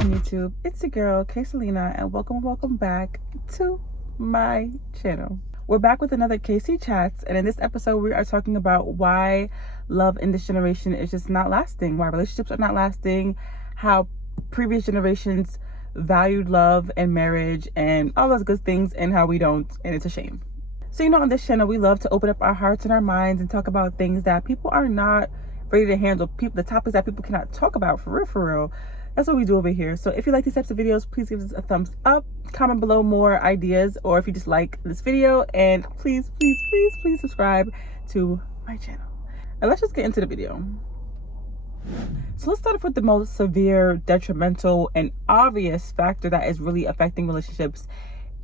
on YouTube? It's your girl, Selena, and welcome back to my channel. We're back with another KC Chats, and in this episode, we are talking about why love in this generation is just not lasting, why relationships are not lasting, how previous generations valued love and marriage and all those good things, and how we don't, and it's a shame. So, on this channel, we love to open up our hearts and our minds and talk about things that people are not ready to handle, the topics that people cannot talk about for real. That's what we do over here. So if you like these types of videos, please give us a thumbs up, comment below more ideas, or if you just like this video, and please subscribe to my channel. And let's just get into the video. So let's start off with the most severe, detrimental, and obvious factor that is really affecting relationships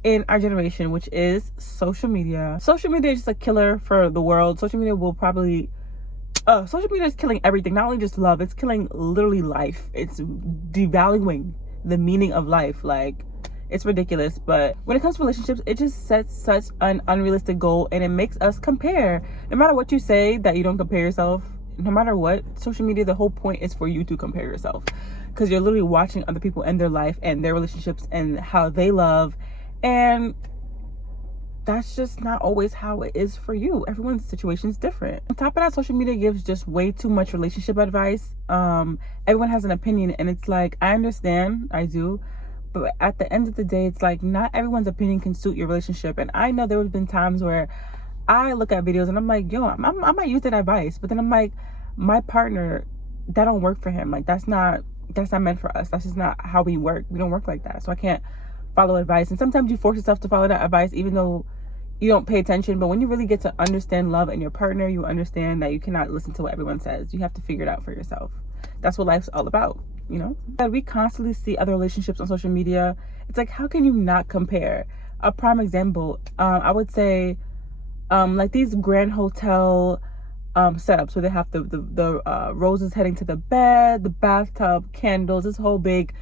in our generation, which is social media. Social media is just a killer for the world. Social media is killing everything, not only just love, it's killing literally life. It's devaluing the meaning of life. Like, it's ridiculous. But when it comes to relationships, it just sets such an unrealistic goal, and it makes us compare. No matter what you say that you don't compare yourself, no matter what, social media, the whole point is for you to compare yourself, because you're literally watching other people and their life and their relationships and how they love, and that's just not always how it is for you. Everyone's situation is different. On top of that, social media gives just way too much relationship advice. Everyone has an opinion, and it's like, I understand, I do, but at the end of the day, it's like, not everyone's opinion can suit your relationship. And I know there have been times where I look at videos and I'm like, yo, I might use that advice, but then I'm like, my partner, that don't work for him. Like, that's not meant for us. That's just not how we work. We don't work like that. So I can't follow advice. And sometimes you force yourself to follow that advice, even though you don't pay attention. But when you really get to understand love and your partner, you understand that you cannot listen to what everyone says. You have to figure it out for yourself. That's what life's all about, And we constantly see other relationships on social media. It's like, how can you not compare? A prime example, I would say, like these grand hotel setups where they have the roses heading to the bed, the bathtub, candles, this whole big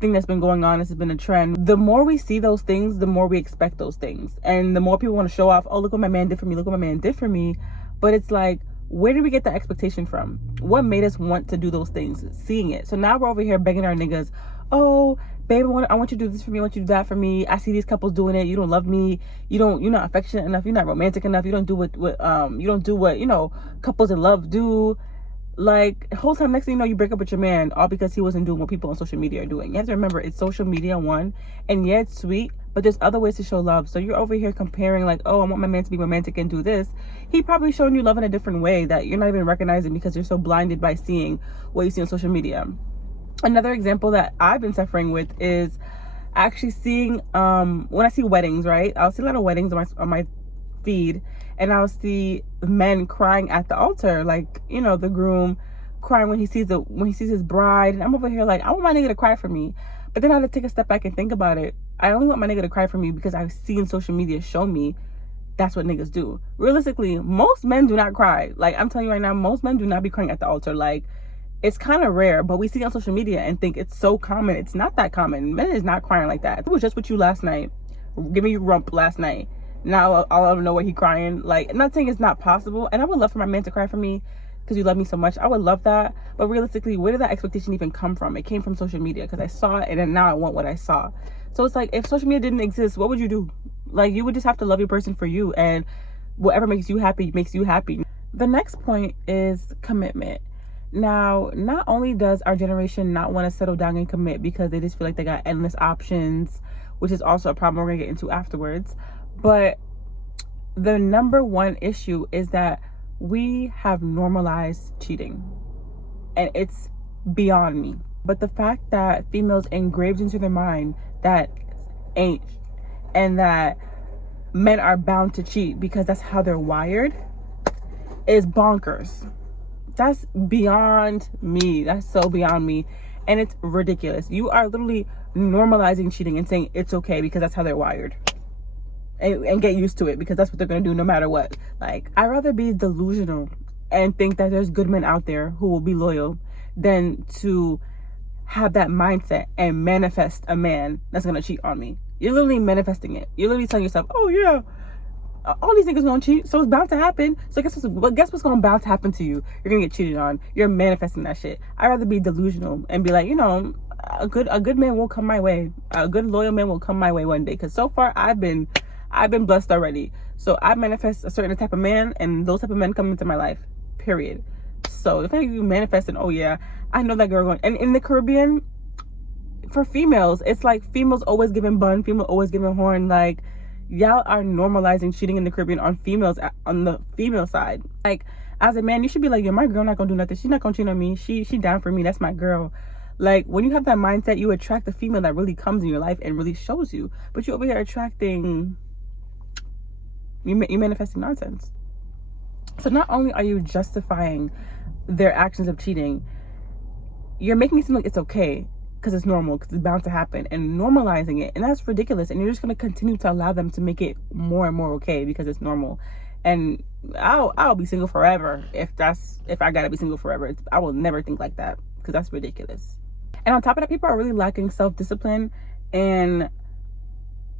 thing that's been going on. This has been a trend. The more we see those things, the more we expect those things, and the more people want to show off, oh, look what my man did for me, look what my man did for me. But it's like, where did we get that expectation from? What made us want to do those things? Seeing it. So now we're over here begging our niggas, oh babe, I want you to do this for me, I want you to do that for me. I see these couples doing it. You don't love me, you're not affectionate enough, you're not romantic enough, you don't do what couples in love do. Like, the whole time, next thing you know, you break up with your man, all because he wasn't doing what people on social media are doing. You have to remember, it's social media, one, and yeah, it's sweet, but there's other ways to show love. So you're over here comparing, like, oh, I want my man to be romantic and do this. He probably showing you love in a different way that you're not even recognizing because you're so blinded by seeing what you see on social media. Another example that I've been suffering with is actually seeing, when I see weddings, right? I'll see a lot of weddings on my feed, and I'll see men crying at the altar, like, the groom crying when he sees his bride, and I'm over here like, I want my nigga to cry for me. But then I had to take a step back and think about it. I only want my nigga to cry for me because I've seen social media show me that's what niggas do. Realistically, most men do not cry. Like, I'm telling you right now, most men do not be crying at the altar. Like, it's kind of rare, but we see it on social media and think it's so common. It's not that common. Men is not crying like that. It was just with you last night, give me your rump last night. Now I'll ever know what he crying. Like, I'm not saying it's not possible, and I would love for my man to cry for me because you love me so much. I would love that, but realistically, where did that expectation even come from? It came from social media, because I saw it, and then now I want what I saw. So it's like, if social media didn't exist, what would you do? Like, you would just have to love your person for you, and whatever makes you happy makes you happy. The next point is commitment. Now, not only does our generation not want to settle down and commit because they just feel like they got endless options, which is also a problem we're gonna get into afterwards, but the number one issue is that we have normalized cheating, and it's beyond me. But the fact that females engraved into their mind that ain't, and that men are bound to cheat because that's how they're wired, is bonkers. That's beyond me. That's so beyond me, and it's ridiculous. You are literally normalizing cheating and saying it's okay because that's how they're wired. And get used to it because that's what they're going to do no matter what. Like, I'd rather be delusional and think that there's good men out there who will be loyal than to have that mindset and manifest a man that's going to cheat on me. You're literally manifesting it. You're literally telling yourself, oh yeah, all these niggas gonna cheat, so it's bound to happen. So guess what's gonna bound to happen to you? You're gonna get cheated on. You're manifesting that shit. I'd rather be delusional and be like, a good man will come my way. A good loyal man will come my way one day. Because so far I've been blessed already. So I manifest a certain type of man, and those type of men come into my life. Period. So if any of you manifesting, oh yeah, I know that girl going. And in the Caribbean, for females, it's like females always giving bun, female always giving horn. Like, y'all are normalizing cheating in the Caribbean on females, on the female side. Like, as a man, you should be like, yo, my girl not gonna do nothing. She's not gonna cheat on me. She down for me. That's my girl. Like, when you have that mindset, you attract the female that really comes in your life and really shows you. But you're over here attracting, you manifesting nonsense. So not only are you justifying their actions of cheating, you're making it seem like it's okay because it's normal, because it's bound to happen, and normalizing it. And that's ridiculous. And you're just going to continue to allow them to make it more and more okay because it's normal. And I'll be single forever if I gotta be single forever. I will never think like that because that's ridiculous. And on top of that, people are really lacking self-discipline and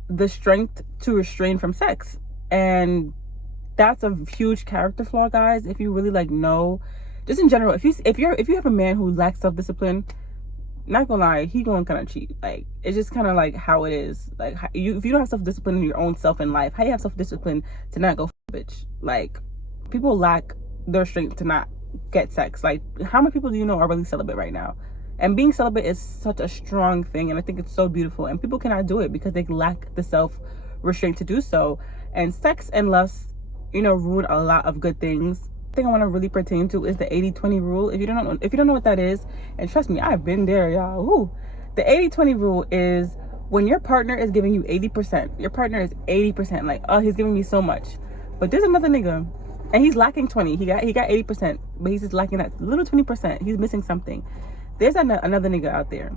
the strength to restrain from sex. And that's a huge character flaw, guys. If you really like know, just in general, if you have a man who lacks self-discipline, not gonna lie, he gonna kind of cheat. Like, it's just kind of like how it is. Like, if you don't have self-discipline in your own self in life, how you have self-discipline to not go bitch? Like, people lack their strength to not get sex. Like, how many people do you know are really celibate right now? And being celibate is such a strong thing, and I think it's so beautiful. And people cannot do it because they lack the self-restraint to do so. And sex and lust, ruin a lot of good things. The thing I want to really pertain to is the 80-20 rule. If you don't know what that is, and trust me, I've been there, y'all. Ooh. The 80-20 rule is when your partner is giving you 80%, your partner is 80%, like, oh, he's giving me so much. But there's another nigga, and he's lacking 20. He got 80%, but he's just lacking that little 20%. He's missing something. There's another nigga out there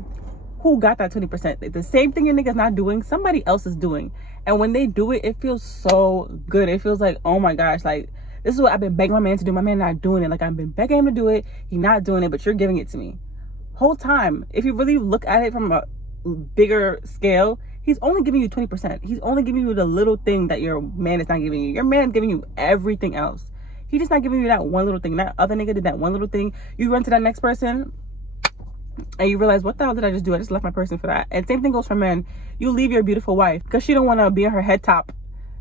who got that 20%. The same thing your nigga's not doing, somebody else is doing. And when they do it, it feels so good. It feels like, oh my gosh, like, this is what I've been begging my man to do. My man not doing it. Like, I've been begging him to do it. He's not doing it, but you're giving it to me. Whole time, if you really look at it from a bigger scale, he's only giving you 20%. He's only giving you the little thing that your man is not giving you. Your man giving you everything else. He's just not giving you that one little thing. That other nigga did that one little thing. You run to that next person, and you realize, what the hell did I just do? I just left my person for that. And same thing goes for men. You leave your beautiful wife because she don't want to be on her head top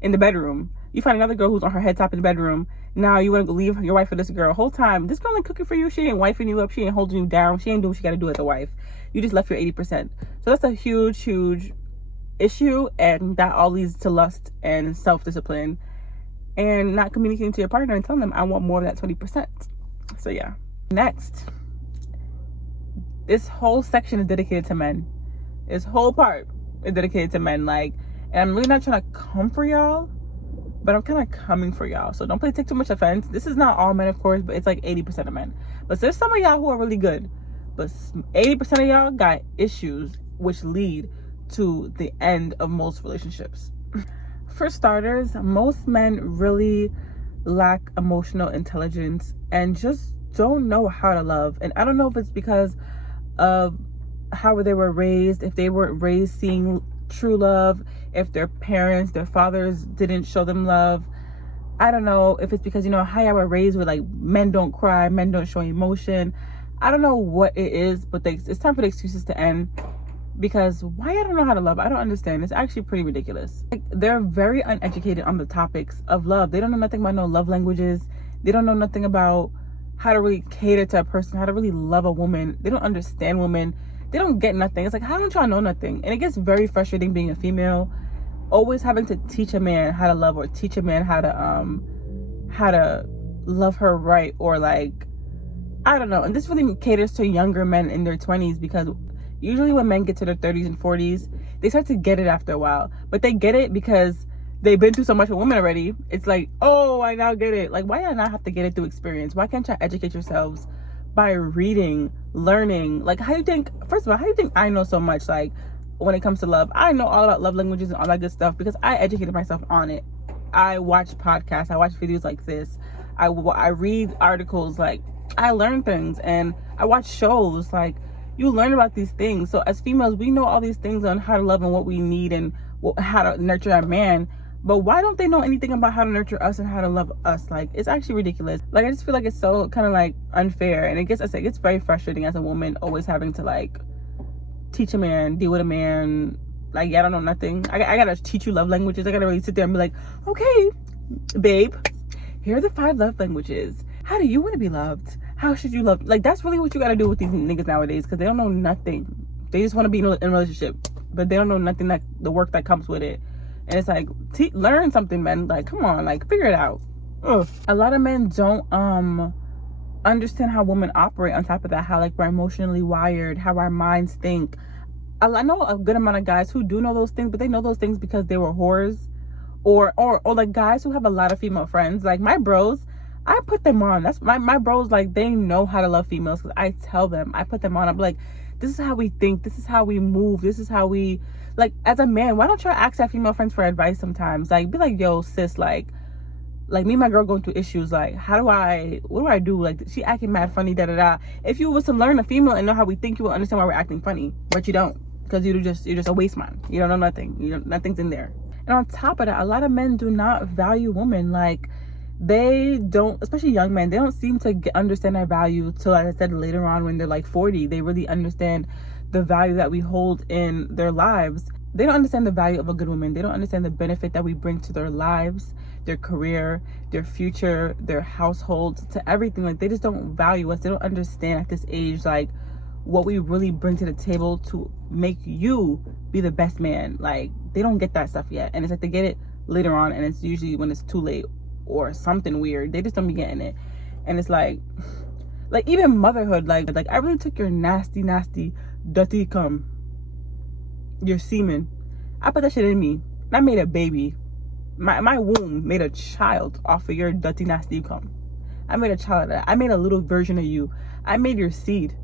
in the bedroom. You find another girl who's on her head top in the bedroom. Now you want to leave your wife for this girl. Whole time, this girl ain't cooking for you. She ain't wifing you up. She ain't holding you down. She ain't doing what she got to do as a wife. You just left your 80%. So that's a huge, huge issue. And that all leads to lust and self-discipline and not communicating to your partner and telling them, I want more of that 20%. So yeah. Next. This whole section is dedicated to men. This whole part is dedicated to men. Like, and I'm really not trying to come for y'all, but I'm kind of coming for y'all. So don't take too much offense. This is not all men, of course, but it's like 80% of men. But there's some of y'all who are really good. But 80% of y'all got issues which lead to the end of most relationships. For starters, most men really lack emotional intelligence and just don't know how to love. And I don't know if it's because of how they were raised, if they weren't raised seeing true love, if their parents, their fathers didn't show them love. I don't know if it's because, how I were raised with, like, men don't cry, men don't show emotion. I don't know what it is, but it's time for the excuses to end. Because why I don't know how to love, I don't understand. It's actually pretty ridiculous. Like, they're very uneducated on the topics of love. They don't know nothing about no love languages. They don't know nothing about how to really cater to a person, how to really love a woman. They don't understand women. They don't get nothing. It's like, how don't y'all know nothing? And it gets very frustrating being a female, always having to teach a man how to love, or teach a man how to love her right, or like, I don't know. And this really caters to younger men in their 20s, because usually when men get to their 30s and 40s, they start to get it after a while. But they get it because they've been through so much with women already. It's like, oh, I now get it. Like, why do I not have to get it through experience? Why can't y'all educate yourselves by reading, learning? Like, first of all, how do you think I know so much, like, when it comes to love? I know all about love languages and all that good stuff because I educated myself on it. I watch podcasts, I watch videos like this, I read articles, like, I learn things, and I watch shows. Like, you learn about these things. So as females, we know all these things on how to love and what we need and how to nurture a man. But why don't they know anything about how to nurture us and how to love us? Like, it's actually ridiculous. Like, I just feel like it's so kind of like unfair, and it gets very frustrating as a woman, always having to like teach a man, deal with a man. Like, yeah, I don't know nothing. I gotta teach you love languages. I gotta really sit there and be like, okay, babe, here are the 5 love languages. How do you want to be loved? How should you love? Like, that's really what you gotta do with these niggas nowadays, because they don't know nothing. They just want to be in a relationship, but they don't know nothing, that the work that comes with it. And it's like, learn something, man. Like, come on, like, figure it out. Ugh. A lot of men don't understand how women operate. On top of that, how, like, we're emotionally wired, how our minds think. I know a good amount of guys who do know those things, but they know those things because they were whores, or like guys who have a lot of female friends. Like, my bros, I put them on. That's my bros, like, they know how to love females, because I tell them, I put them on. I'm like, this is how we think, this is how we move, this is how we, like, as a man, why don't you ask our female friends for advice sometimes? Like, be like, yo, sis, like me and my girl going through issues, like, what do I do? Like, she acting mad funny, da da da. If you was to learn a female and know how we think, you will understand why we're acting funny, but you don't, because you're just a waste man. You don't know nothing. Nothing's in there. And on top of that, a lot of men do not value women. Like, they don't, especially young men, they don't seem to understand their value till, like I said, later on when they're like 40. They really understand the value that we hold in their lives. They don't understand the value of a good woman. They don't understand the benefit that we bring to their lives, their career, their future, their household, to everything. Like, they just don't value us. They don't understand at this age, like, what we really bring to the table to make you be the best man. Like, they don't get that stuff yet. And it's like they get it later on, and it's usually when it's too late or something weird. They just don't be getting it. And it's like even motherhood, like I really took your nasty, dirty cum, your semen, I put that shit in me, and I made a baby. My womb made a child off of your dirty, nasty cum. I made a child. I made a little version of you. I made your seed.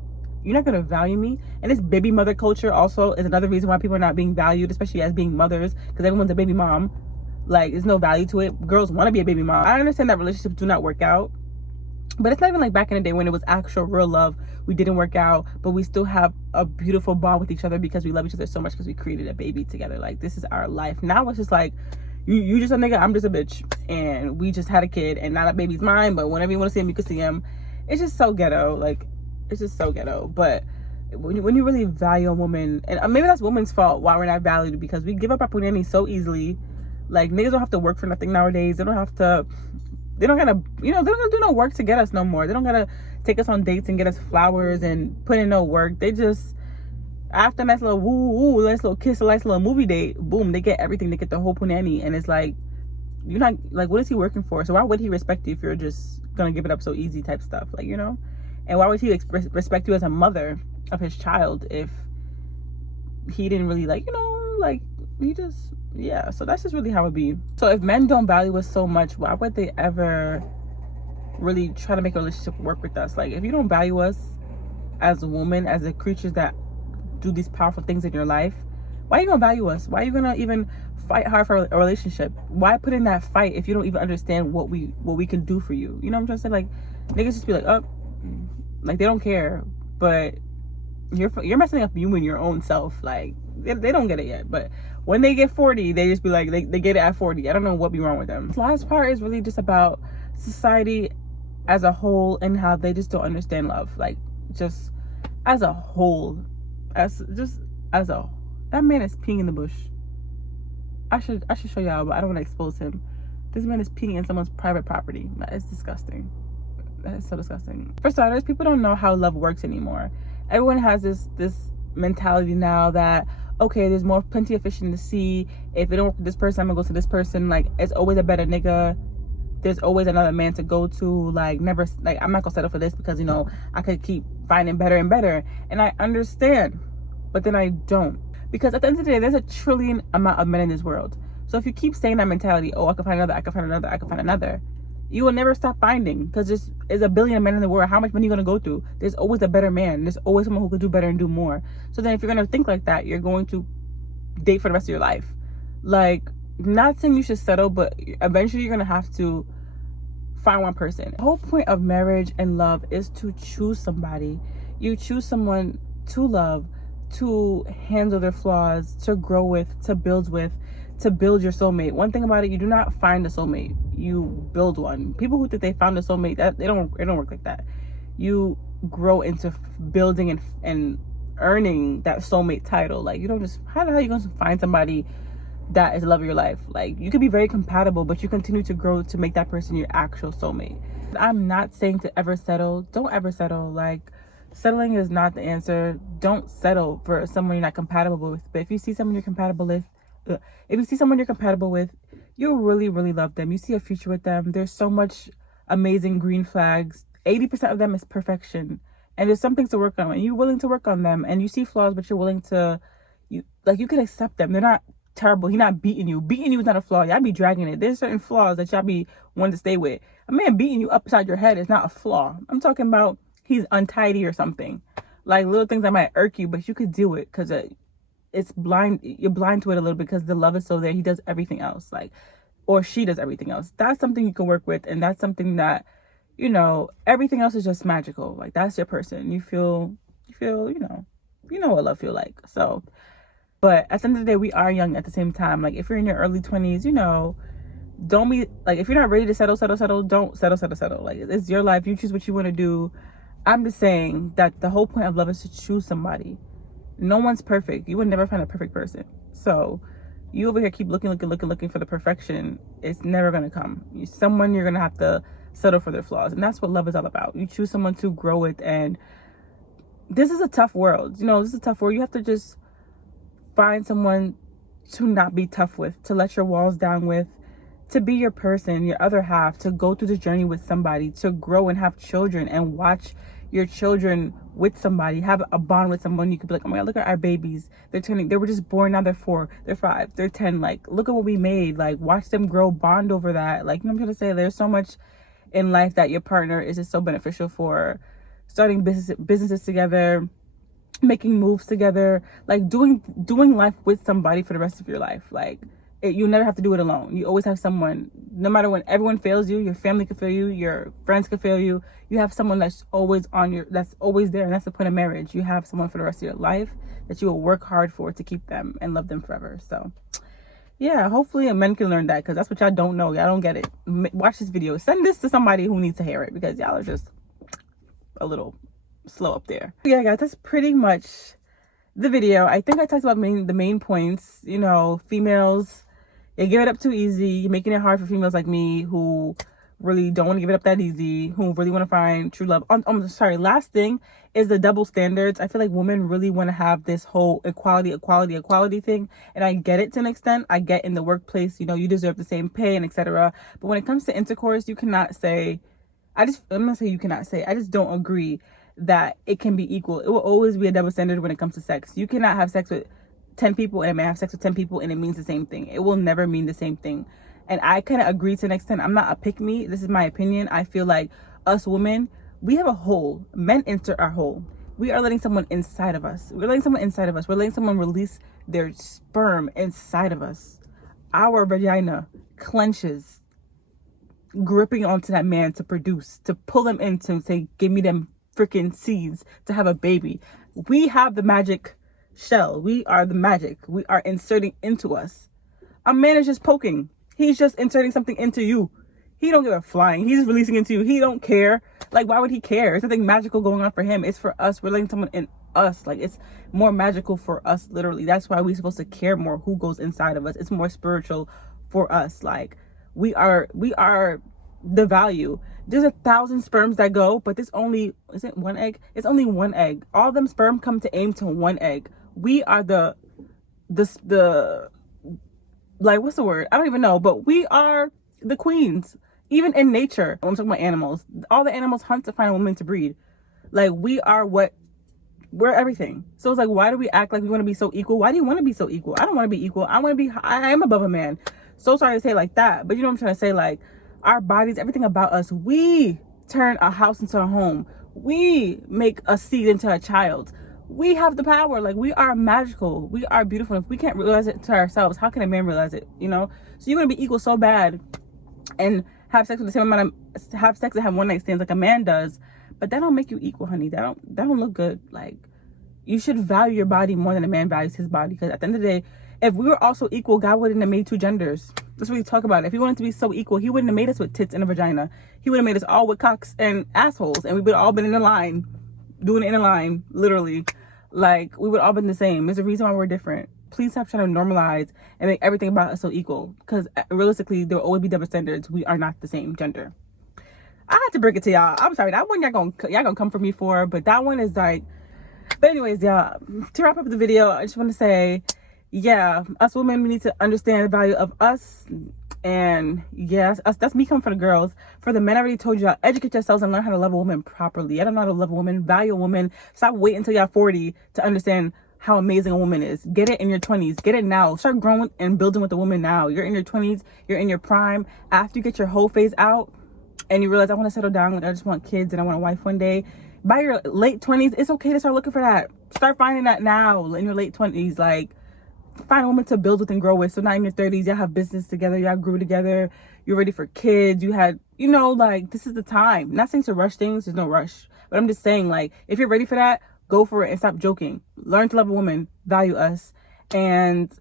You're not gonna value me. And this baby mother culture also is another reason why people are not being valued, especially as being mothers, because everyone's a baby mom. Like, there's no value to it. Girls want to be a baby mom. I understand that relationships do not work out, but it's not even like back in the day when it was actual real love. We didn't work out, but we still have a beautiful bond with each other because we love each other so much, because we created a baby together. Like, this is our life. Now it's just like, you just a nigga, I'm just a bitch, and we just had a kid, and now that baby's mine, but whenever you want to see him, you can see him. It's just so ghetto. Like, it's just so ghetto. But when you really value a woman, and maybe that's women's fault why we're not valued, because we give up our punani so easily. Like, niggas don't have to work for nothing nowadays. They don't gotta they don't gotta do no work to get us no more. They don't gotta take us on dates and get us flowers and put in no work. They just, after a nice little woo, nice little kiss, a nice little movie date, boom, they get everything. They get the whole punani. And it's like, you're not, like, what is he working for? So why would he respect you if you're just gonna give it up so easy type stuff? Like, you know? And why would he respect you as a mother of his child if he didn't really, like, you know, like, he just, yeah. So that's just really how it be. So if men don't value us so much, why would they ever really try to make a relationship work with us? Like, if you don't value us as a woman, as the creatures that do these powerful things in your life, why are you gonna value us? Why are you gonna even fight hard for a relationship? Why put in that fight if you don't even understand what we can do for you? You know what I'm trying to say? Like, niggas just be like, oh, like, they don't care, but you're messing up you and your own self. Like, they don't get it yet, but when they get 40, they just be like, they get it at 40. I don't know what be wrong with them. The last part is really just about society as a whole and how they just don't understand love. Like, just as a whole, that man is peeing in the bush. I should show y'all, but I don't want to expose him. This man is peeing in someone's private property. That is disgusting. That is so disgusting. For starters, people don't know how love works anymore. Everyone has this mentality now that, okay, there's plenty of fish in the sea. If it don't work with this person, I'm gonna go to this person. Like, it's always a better nigga. There's always another man to go to. Like, never, like, I'm not gonna settle for this because, you know, I could keep finding better and better. And I understand, but then I don't. Because at the end of the day, there's a trillion amount of men in this world. So if you keep saying that mentality, oh, I can find another, I can find another, I can find another, you will never stop finding, because there's a billion men in the world. How much money are you going to go through? There's always a better man. There's always someone who could do better and do more. So then if you're going to think like that, you're going to date for the rest of your life. Like, not saying you should settle, but eventually you're going to have to find one person. The whole point of marriage and love is to choose somebody. You choose someone to love, to handle their flaws, to grow with, to build your soulmate. One thing about it, you do not find a soulmate, you build one. People who think they found a soulmate, it don't work like that. You grow into building and earning that soulmate title. Like, you don't just, how the hell are you going to find somebody that is the love of your life? Like, you could be very compatible, but you continue to grow to make that person your actual soulmate. I'm not saying to ever settle. Don't ever settle. Like, settling is not the answer. Don't settle for someone you're not compatible with. But if you see someone you're compatible with, you really, really love them. You see a future with them. There's so much amazing green flags. 80% of them is perfection. And there's some things to work on. And you're willing to work on them. And you see flaws, but you're willing to, you can accept them. They're not terrible. He's not beating you. Beating you is not a flaw. Y'all be dragging it. There's certain flaws that y'all be wanting to stay with. A man beating you upside your head is not a flaw. I'm talking about he's untidy or something. Like, little things that might irk you, but you could do it because it's blind. You're blind to it a little bit because the love is so there. He does everything else, like, or she does everything else. That's something you can work with, and that's something that, everything else is just magical. Like, that's your person. You feel, what love feel like. So, but at the end of the day, we are young at the same time. Like, if you're in your early 20s, don't be like, if you're not ready to settle, don't settle. Like, it's your life. You choose what you want to do. I'm just saying that the whole point of love is to choose somebody. No one's perfect. You would never find a perfect person. So you over here keep looking for the perfection. It's never going to come. Someone you're going to have to settle for their flaws. And that's what love is all about. You choose someone to grow with. And this is a tough world. This is a tough world. You have to just find someone to not be tough with, to let your walls down with, to be your person, your other half, to go through this journey with somebody, to grow and have children and watch your children with somebody, have a bond with someone. You could be like, oh my God, look at our babies. They were just born, now they're 4, they're 5, they're 10. Like, look at what we made. Like, watch them grow, bond over that. Like, I'm trying to say, there's so much in life that your partner is just so beneficial for. Starting businesses together, making moves together, like doing life with somebody for the rest of your life. Like, you never have to do it alone. You always have someone. No matter when everyone fails you, your family can fail you, your friends can fail you. You have someone that's always that's always there. And that's the point of marriage. You have someone for the rest of your life that you will work hard for to keep them and love them forever. So yeah, hopefully men can learn that, because that's what y'all don't know. Y'all don't get it. Watch this video. Send this to somebody who needs to hear it, because y'all are just a little slow up there. Yeah, guys, that's pretty much the video. I think I talked about the main points. Females, you give it up too easy. You're making it hard for females like me who really don't want to give it up that easy, who really want to find true love. I'm sorry, last thing is the double standards. I feel like women really want to have this whole equality thing, and I get it to an extent. I get in the workplace, you deserve the same pay and etc. But when it comes to intercourse, you cannot say, I just don't agree that it can be equal. It will always be a double standard when it comes to sex. You cannot have sex with 10 people and a man have sex with 10 people and it means the same thing. It will never mean the same thing. And I kind of agree to an extent. I'm not a pick-me. This is my opinion. I feel like us women, we have a hole. Men enter our hole. We are letting someone inside of us. We're letting someone release their sperm inside of us. Our vagina clenches, gripping onto that man to produce, to pull them in, to say, give me them freaking seeds to have a baby. We have the magic shell. We are the magic. We are inserting into us. A man is just poking. He's just inserting something into you. He don't give a flying. He's just releasing into you. He don't care. Like, why would he care? There's nothing magical going on for him. It's for us. We're letting someone in us. Like, it's more magical for us, literally. That's why we're supposed to care more who goes inside of us. It's more spiritual for us. Like, we are the value. There's 1,000 sperms that go, but there's only, is it one egg? It's only one egg. All them sperm come to aim to one egg. We are the like, what's the word? I don't even know, but we are the queens. Even in nature, I'm talking about animals. All the animals hunt to find a woman to breed. Like, we're everything. So it's like, why do we act like we want to be so equal? Why do you want to be so equal? I don't want to be equal. I am above a man. So sorry to say it like that, but you know what I'm trying to say? Like, our bodies, everything about us, we turn a house into a home. We make a seed into a child. We have the power. Like, we are magical. We are beautiful. If we can't realize it to ourselves, how can a man realize it? So you're going to be equal so bad and have sex with the same amount of, have sex and have one night stands like a man does, but that don't make you equal, honey. That don't look good. Like, you should value your body more than a man values his body, because at the end of the day, if we were also equal, God wouldn't have made 2 genders. That's what we talk about. If he wanted to be so equal, he wouldn't have made us with tits and a vagina. He would have made us all with cocks and assholes, and we would have all been in a line, doing it in a line, literally. Like, we would all been the same. There's a reason why we're different. Please stop trying to normalize and make everything about us so equal, because realistically there will always be double standards. We are not the same gender. I had to break it to y'all. I'm sorry, that one y'all gonna come for me for, but that one is like, but anyways, y'all, to wrap up the video, I just want to say, yeah, us women, we need to understand the value of us. And yes, that's me coming for the girls. For the men, I already told y'all, educate yourselves and learn how to love a woman properly. I don't know how to love a woman, value a woman. Stop waiting until y'all 40 to understand how amazing a woman is. Get it in your 20s. Get it now. Start growing and building with a woman now. You're in your 20s. You're in your prime. After you get your whole phase out and you realize, I want to settle down, like I just want kids and I want a wife one day. By your late 20s, it's okay to start looking for that. Start finding that now in your late 20s. Like, find a woman to build with and grow with. So now in your 30s, y'all have business together. Y'all grew together. You're ready for kids. You had, you know, like, this is the time. I'm not saying to rush things. There's no rush. But I'm just saying, like, if you're ready for that, go for it and stop joking. Learn to love a woman. Value us. And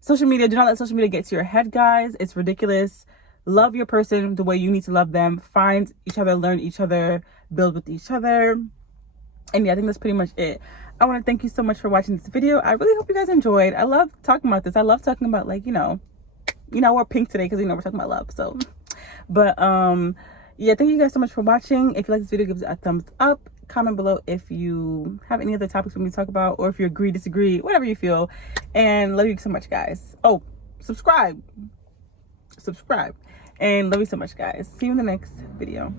social media, do not let social media get to your head, guys. It's ridiculous. Love your person the way you need to love them. Find each other, learn each other, build with each other. And yeah, I think that's pretty much it. I want to thank you so much for watching this video. I really hope you guys enjoyed. I love talking about this. I love talking about, like, you know, we're pink today because, you know, we're talking about love. So, but yeah, thank you guys so much for watching. If you like this video, give it a thumbs up. Comment below if you have any other topics for me to talk about, or if you agree, disagree, whatever you feel. And love you so much, guys. Oh, subscribe. And love you so much, guys. See you in the next video.